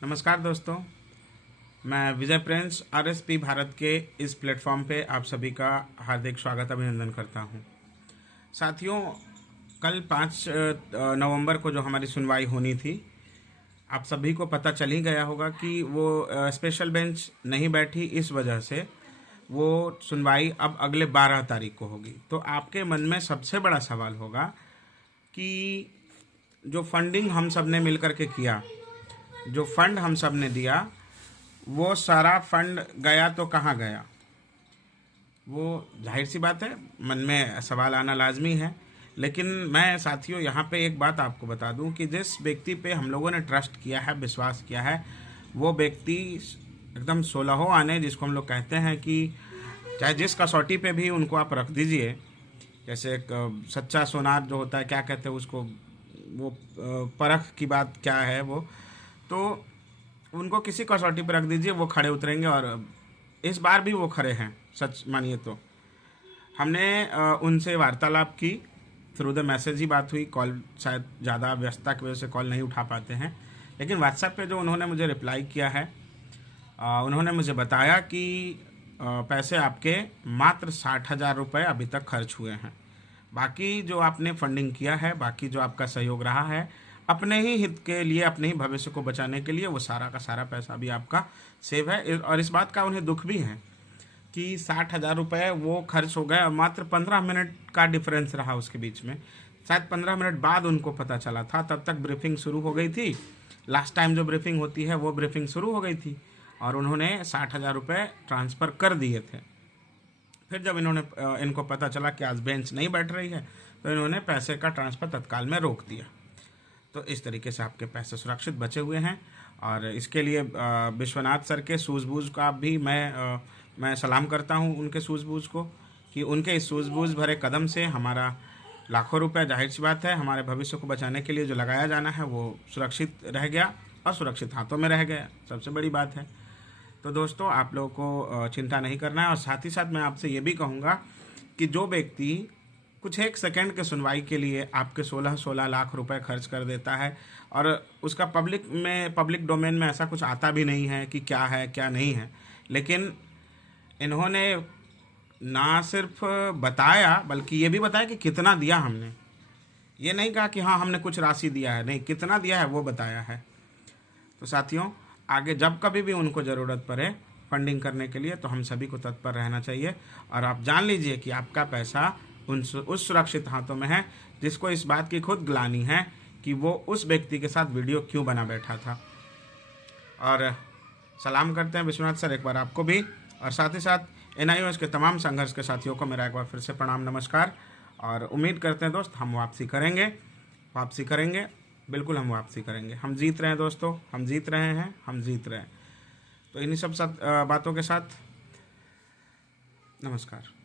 नमस्कार दोस्तों, मैं विजय प्रिंस आरएसपी भारत के इस प्लेटफॉर्म पे आप सभी का हार्दिक स्वागत अभिनंदन करता हूं। साथियों, कल 5 नवंबर को जो हमारी सुनवाई होनी थी, आप सभी को पता चल ही गया होगा कि वो स्पेशल बेंच नहीं बैठी, इस वजह से वो सुनवाई अब अगले 12 तारीख को होगी। तो आपके मन में सबसे बड़ा सवाल होगा कि जो फंडिंग हम सब ने मिल के किया, जो फंड हम सब ने दिया, वो सारा फंड गया तो कहाँ गया। वो जाहिर सी बात है, मन में सवाल आना लाजमी है। लेकिन मैं साथियों यहाँ पे एक बात आपको बता दूं कि जिस व्यक्ति पे हम लोगों ने ट्रस्ट किया है, विश्वास किया है, वो व्यक्ति एकदम सोलहों आने, जिसको हम लोग कहते हैं कि चाहे जिस कसौटी पे भी उनको आप रख दीजिए, जैसे एक सच्चा सोनार जो होता है, क्या कहते हैं उसको, वो परख की बात क्या है वो, तो उनको किसी कसौटी पर रख दीजिए, वो खड़े उतरेंगे। और इस बार भी वो खड़े हैं, सच मानिए तो। हमने उनसे वार्तालाप की, थ्रू द मैसेज ही बात हुई, कॉल शायद ज़्यादा व्यस्तता की वजह से कॉल नहीं उठा पाते हैं। लेकिन व्हाट्सएप पे जो उन्होंने मुझे रिप्लाई किया है, उन्होंने मुझे बताया कि पैसे आपके मात्र 60,000 रुपये अभी तक खर्च हुए हैं। बाकी जो आपने फंडिंग किया है, बाकी जो आपका सहयोग रहा है, अपने ही हित के लिए, अपने ही भविष्य को बचाने के लिए, वो सारा का सारा पैसा भी आपका सेव है। और इस बात का उन्हें दुख भी है कि 60,000 रुपये वो खर्च हो गए और मात्र 15 मिनट का डिफरेंस रहा उसके बीच में। शायद 15 मिनट बाद उनको पता चला था, तब तक ब्रीफिंग शुरू हो गई थी। लास्ट टाइम जो ब्रीफिंग होती है वो ब्रीफिंग शुरू हो गई थी और उन्होंने 60,000 रुपये ट्रांसफ़र कर दिए थे। फिर जब इनको पता चला कि आज बेंच नहीं बैठ रही है, तो इन्होंने पैसे का ट्रांसफ़र तत्काल में रोक दिया। तो इस तरीके से आपके पैसे सुरक्षित बचे हुए हैं। और इसके लिए विश्वनाथ सर के सूझबूझ का भी मैं सलाम करता हूं, उनके सूझबूझ को, कि उनके इस सूझबूझ भरे कदम से हमारा लाखों रुपए, जाहिर सी बात है, हमारे भविष्य को बचाने के लिए जो लगाया जाना है वो सुरक्षित रह गया और सुरक्षित हाथों में रह गया। सबसे बड़ी बात है। तो दोस्तों, आप लोगों को चिंता नहीं करना है। और साथ ही साथ मैं आपसे ये भी कहूँगा कि जो व्यक्ति कुछ एक सेकंड के सुनवाई के लिए आपके 16 लाख रुपए खर्च कर देता है और उसका पब्लिक डोमेन में ऐसा कुछ आता भी नहीं है कि क्या है क्या नहीं है, लेकिन इन्होंने ना सिर्फ बताया बल्कि ये भी बताया कि कितना दिया हमने। ये नहीं कहा कि हाँ हमने कुछ राशि दिया है, नहीं, कितना दिया है वो बताया है। तो साथियों, आगे जब कभी भी उनको ज़रूरत पड़े फंडिंग करने के लिए, तो हम सभी को तत्पर रहना चाहिए। और आप जान लीजिए कि आपका पैसा उस सुरक्षित हाथों में है जिसको इस बात की खुद ग्लानि है कि वो उस व्यक्ति के साथ वीडियो क्यों बना बैठा था। और सलाम करते हैं विश्वनाथ सर एक बार आपको भी, और साथ ही साथ एनआईओएस के तमाम संघर्ष के साथियों को मेरा एक बार फिर से प्रणाम, नमस्कार। और उम्मीद करते हैं दोस्त, हम वापसी करेंगे, बिल्कुल हम वापसी करेंगे। हम जीत रहे हैं दोस्तों, हम जीत रहे हैं, हम जीत रहे हैं। तो इन्हीं सब बातों के साथ नमस्कार।